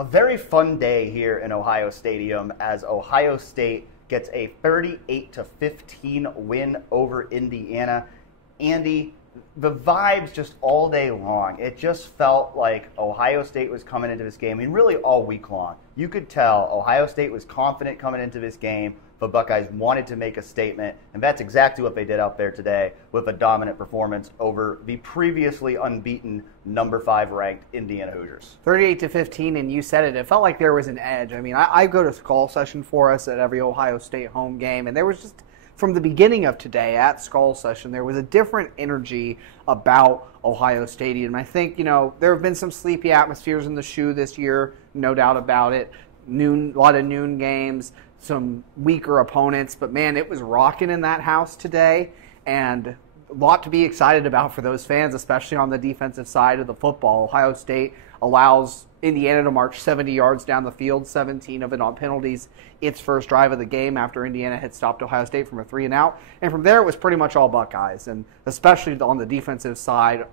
A very fun day here in Ohio Stadium as Ohio State gets a 38-15 win over Indiana. Andy, the vibes just all day long. It just felt like Ohio State was coming into this game, I mean, really all week long. You could tell Ohio State was confident coming into this game. The Buckeyes wanted to make a statement, and that's exactly what they did out there today with a dominant performance over the previously unbeaten number 5 ranked Indiana Hoosiers. 38-15, and you said it. It felt like there was an edge. I mean, I go to Skull Session for us at every Ohio State home game, and there was just, from the beginning of today at Skull Session, there was a different energy about Ohio Stadium. I think, there have been some sleepy atmospheres in the shoe this year, no doubt about it. A lot of noon games, some weaker opponents, but man, it was rocking in that house today, and a lot to be excited about for those fans, especially on the defensive side of the football. Ohio State allows Indiana to march 70 yards down the field, 17 of it on penalties, its first drive of the game after Indiana had stopped Ohio State from a 3-and-out. And from there, it was pretty much all Buckeyes, and especially on the defensive side,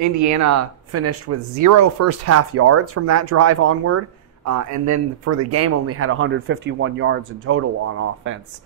Indiana finished with 0 first-half yards from that drive onward. And then for the game only had 151 yards in total on offense.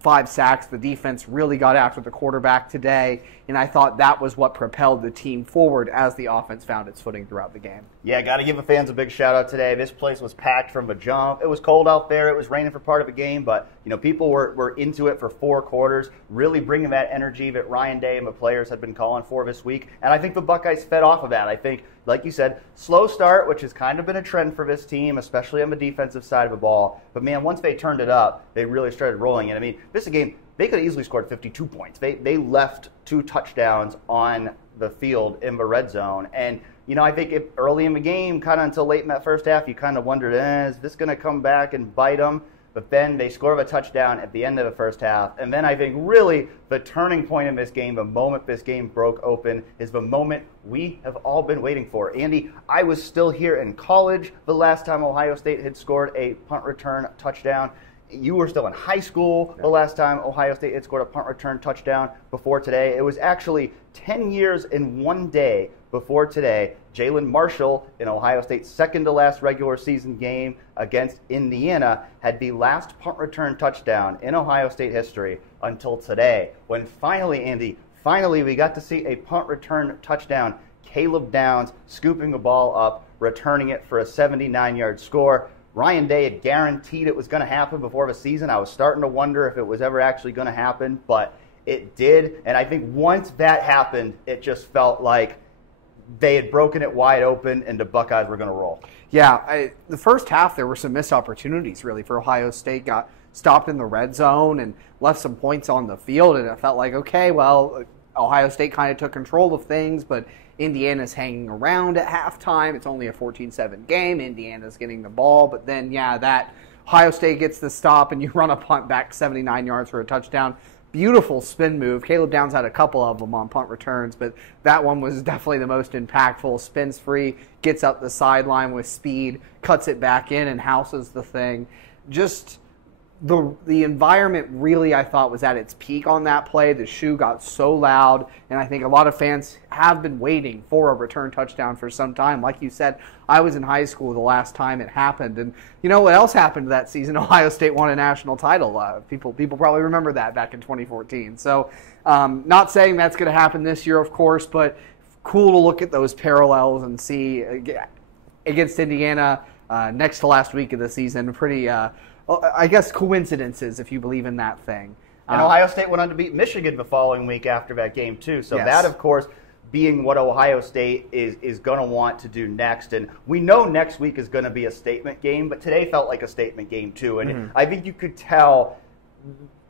5 sacks. The defense really got after the quarterback today, and I thought that was what propelled the team forward as the offense found its footing throughout the game. Yeah, got to give the fans a big shout-out today. This place was packed from the jump. It was cold out there. It was raining for part of the game, but people were into it for 4 quarters, really bringing that energy that Ryan Day and the players had been calling for this week, and I think the Buckeyes fed off of that. I think, like you said, slow start, which has kind of been a trend for this team, especially on the defensive side of the ball. But, man, once they turned it up, they really started rolling. And, I mean, this is a game, they could have easily scored 52 points. They left 2 touchdowns on the field in the red zone. And, I think if early in the game, kind of until late in that first half, you kind of wondered, is this going to come back and bite them? But then they score a touchdown at the end of the first half. And then I think really the turning point in this game, the moment this game broke open, is the moment we have all been waiting for. Andy, I was still here in college the last time Ohio State had scored a punt return touchdown. You were still in high school the last time Ohio State had scored a punt return touchdown before today. It was actually 10 years in one day before today. Jalen Marshall, in Ohio State's second-to-last regular season game against Indiana, had the last punt return touchdown in Ohio State history until today, when finally we got to see a punt return touchdown. Caleb Downs scooping the ball up, returning it for a 79-yard score. Ryan Day had guaranteed it was going to happen before the season. I was starting to wonder if it was ever actually going to happen, but it did. And I think once that happened, it just felt like they had broken it wide open and the Buckeyes were going to roll. Yeah, the first half there were some missed opportunities really for Ohio State. Got stopped in the red zone and left some points on the field, and it felt like, okay, well, Ohio State kind of took control of things, but Indiana's hanging around at halftime. It's only a 14-7 game. Indiana's getting the ball, but then, that Ohio State gets the stop and you run a punt back 79 yards for a touchdown. Beautiful spin move. Caleb Downs had a couple of them on punt returns, but that one was definitely the most impactful. Spins free, gets up the sideline with speed, cuts it back in, and houses the thing. Just the environment really, I thought, was at its peak on that play. The shoe got so loud, and I think a lot of fans have been waiting for a return touchdown for some time. Like you said, I was in high school the last time it happened, and you know what else happened that season? Ohio State won a national title. People probably remember that back in 2014. So not saying that's going to happen this year, of course, but cool to look at those parallels and see against Indiana next to last week of the season. Pretty I guess coincidences, if you believe in that thing. And Ohio State went on to beat Michigan the following week after that game, too. So that, of course, being what Ohio State is going to want to do next. And we know next week is going to be a statement game, but today felt like a statement game, too. And I think you could tell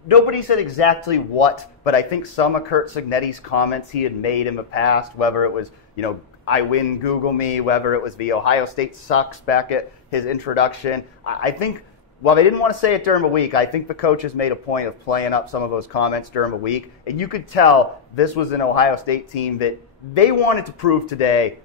nobody said exactly what, but I think some of Curt Cignetti's comments he had made in the past, whether it was, I win, Google me, whether it was the Ohio State sucks back at his introduction, I think, while they didn't want to say it during the week, I think the coaches made a point of playing up some of those comments during the week. And you could tell this was an Ohio State team that they wanted to prove today,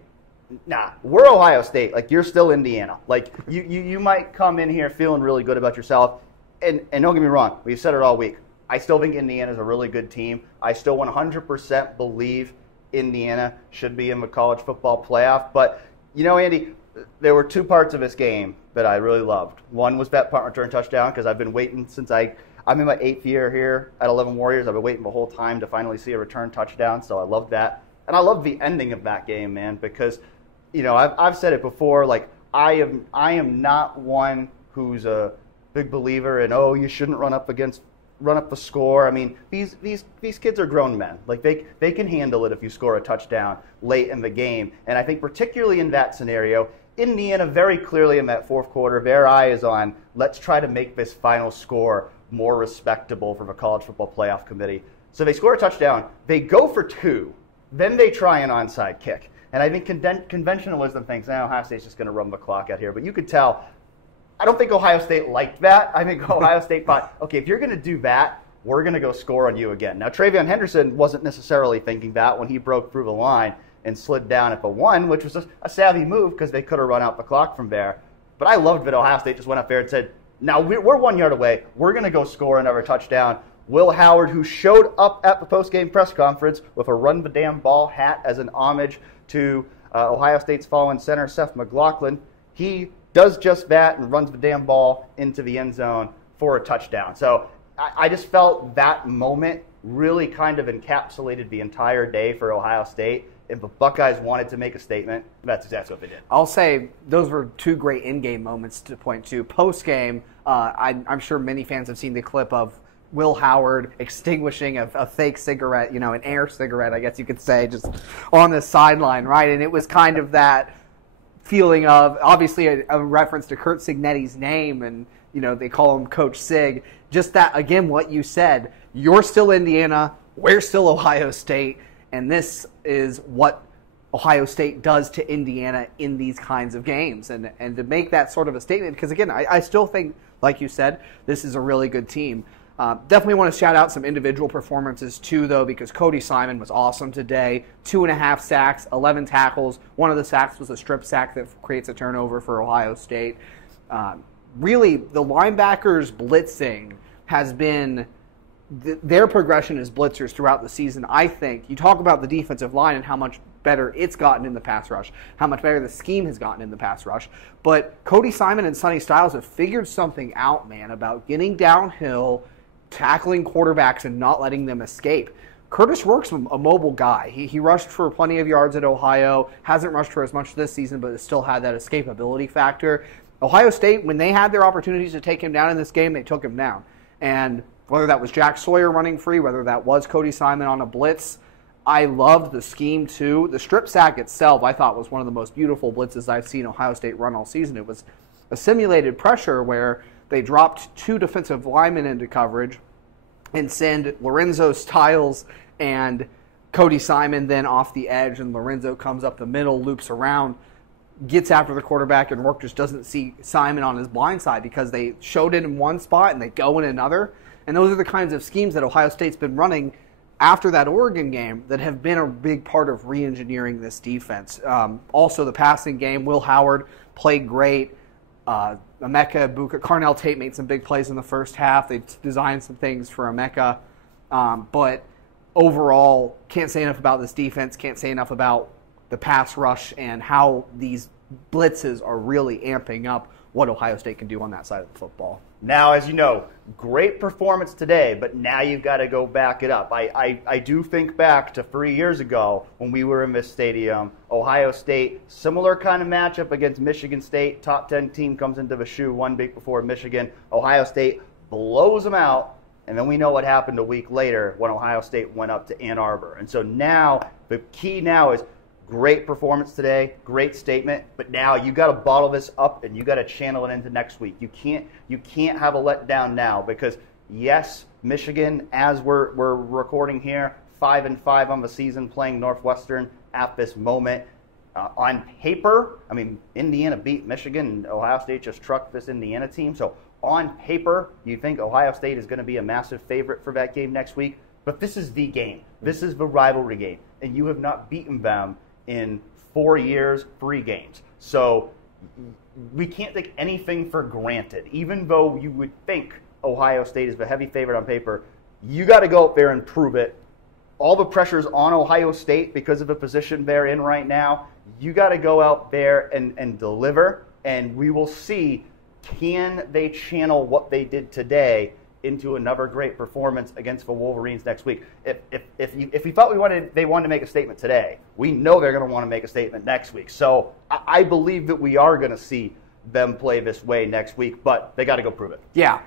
nah, we're Ohio State. Like, you're still Indiana. Like, you might come in here feeling really good about yourself. And don't get me wrong, we've said it all week. I still think Indiana's a really good team. I still 100% believe Indiana should be in the college football playoff. But, Andy, there were two parts of this game that I really loved. One was that punt return touchdown, because I've been waiting since I'm in my 8th year here at 11 Warriors. I've been waiting the whole time to finally see a return touchdown, so I loved that. And I love the ending of that game, man, because, I've said it before, like, I am not one who's a big believer in, you shouldn't run up the score. I mean, these kids are grown men. Like, they can handle it if you score a touchdown late in the game. And I think particularly in that scenario, Indiana very clearly in that fourth quarter, their eye is on, let's try to make this final score more respectable for the college football playoff committee. So they score a touchdown. They go for 2. Then they try an onside kick. And I think conventional wisdom thinks, Ohio State's just going to run the clock out here. But you could tell, I don't think Ohio State liked that. I think Ohio State thought, okay, if you're going to do that, we're going to go score on you again. Now, Travion Henderson wasn't necessarily thinking that when he broke through the line and slid down at the 1, which was a savvy move because they could have run out the clock from there. But I loved that Ohio State just went up there and said, now we're 1 yard away. We're going to go score another touchdown. Will Howard, who showed up at the postgame press conference with a run the damn ball hat as an homage to Ohio State's fallen center, Seth McLaughlin, he does just that and runs the damn ball into the end zone for a touchdown. So I just felt that moment really kind of encapsulated the entire day for Ohio State. If the Buckeyes wanted to make a statement, that's exactly what they did. I'll say those were 2 great in-game moments to point to. Post-game, I'm sure many fans have seen the clip of Will Howard extinguishing a fake cigarette, an air cigarette, I guess you could say, just on the sideline, right? And it was kind of that feeling of, obviously, a reference to Curt Cignetti's name, and, they call him Coach Sig. Just that, again, what you said, you're still Indiana, we're still Ohio State, and this is what Ohio State does to Indiana in these kinds of games. And to make that sort of a statement, because, again, I still think, like you said, this is a really good team. Definitely want to shout out some individual performances too, though, because Cody Simon was awesome today. 2.5 sacks, 11 tackles. One of the sacks was a strip sack that creates a turnover for Ohio State. Really, the linebackers blitzing has been their progression as blitzers throughout the season. I think you talk about the defensive line and how much better it's gotten in the pass rush, how much better the scheme has gotten in the pass rush. But Cody Simon and Sonny Styles have figured something out, man, about getting downhill, tackling quarterbacks and not letting them escape. Curtis Rourke's a mobile guy. He rushed for plenty of yards at Ohio, hasn't rushed for as much this season, but has still had that escapability factor. Ohio State, when they had their opportunities to take him down in this game, they took him down. And whether that was Jack Sawyer running free, whether that was Cody Simon on a blitz, I loved the scheme too. The strip sack itself, I thought, was one of the most beautiful blitzes I've seen Ohio State run all season. It was a simulated pressure where they dropped 2 defensive linemen into coverage and send Lorenzo Styles and Cody Simon then off the edge, and Lorenzo comes up the middle, loops around, gets after the quarterback, and Rourke just doesn't see Simon on his blind side because they showed it in one spot and they go in another. And those are the kinds of schemes that Ohio State's been running after that Oregon game that have been a big part of re-engineering this defense. Also, the passing game, Will Howard played great. Emeka Buka, Carnell Tate made some big plays in the first half. They designed some things for Emeka. But overall, can't say enough about this defense, can't say enough about the pass rush and how these blitzes are really amping up what Ohio State can do on that side of the football. Now, as you know, great performance today, but now you've got to go back it up. I do think back to 3 years ago when we were in this stadium. Ohio State, similar kind of matchup against Michigan State. Top 10 team comes into the shoe 1 week before Michigan. Ohio State blows them out, and then we know what happened a week later when Ohio State went up to Ann Arbor. And so now, the key now is great performance today, great statement, but now you got to bottle this up and you got to channel it into next week. You can't have a letdown now because yes, Michigan, as we're recording here, 5-5 on the season, playing Northwestern at this moment. On paper, I mean, Indiana beat Michigan and Ohio State just trucked this Indiana team. So on paper, you think Ohio State is going to be a massive favorite for that game next week, but this is the game. This is the rivalry game, and you have not beaten them in 4 years, 3 games. So we can't take anything for granted. Even though you would think Ohio State is the heavy favorite on paper, you got to go up there and prove it all the pressure's on Ohio State because of the position they're in right now. You got to go out there and deliver, and we will see, can they channel what they did today into another great performance against the Wolverines next week? If you thought they wanted to make a statement today, we know they're going to want to make a statement next week. So I believe that we are going to see them play this way next week, but they got to go prove it. Yeah.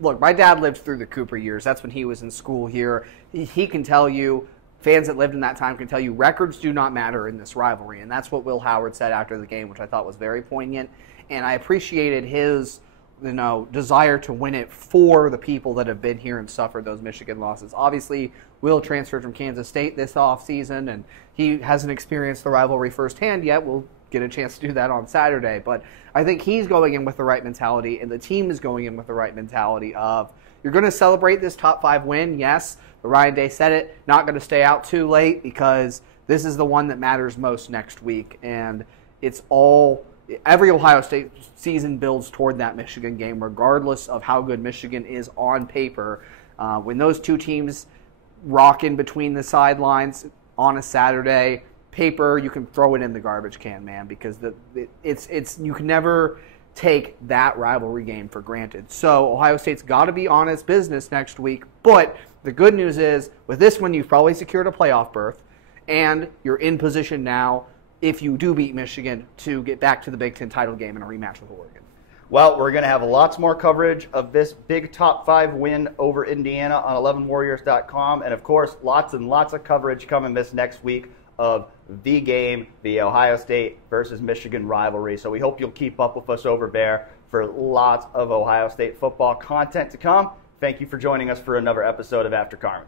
Look, my dad lived through the Cooper years. That's when he was in school here. He can tell you, fans that lived in that time can tell you, records do not matter in this rivalry. And that's what Will Howard said after the game, which I thought was very poignant. And I appreciated his desire to win it for the people that have been here and suffered those Michigan losses. Obviously, Will transferred from Kansas State this offseason, and he hasn't experienced the rivalry firsthand yet. We'll get a chance to do that on Saturday. But I think he's going in with the right mentality, and the team is going in with the right mentality of, you're going to celebrate this top 5 win, yes. But Ryan Day said it, not going to stay out too late, because this is the one that matters most next week. And it's all... Every Ohio State season builds toward that Michigan game, regardless of how good Michigan is on paper. When those two teams rock in between the sidelines on a Saturday, paper, you can throw it in the garbage can, man, because you can never take that rivalry game for granted. So Ohio State's got to be on its business next week. But the good news is, with this one, you've probably secured a playoff berth, and you're in position now, if you do beat Michigan, to get back to the Big Ten title game in a rematch with Oregon. Well, we're going to have lots more coverage of this big top 5 win over Indiana on 11warriors.com. And, of course, lots and lots of coverage coming this next week of the game, the Ohio State versus Michigan rivalry. So we hope you'll keep up with us over there for lots of Ohio State football content to come. Thank you for joining us for another episode of After Carmen.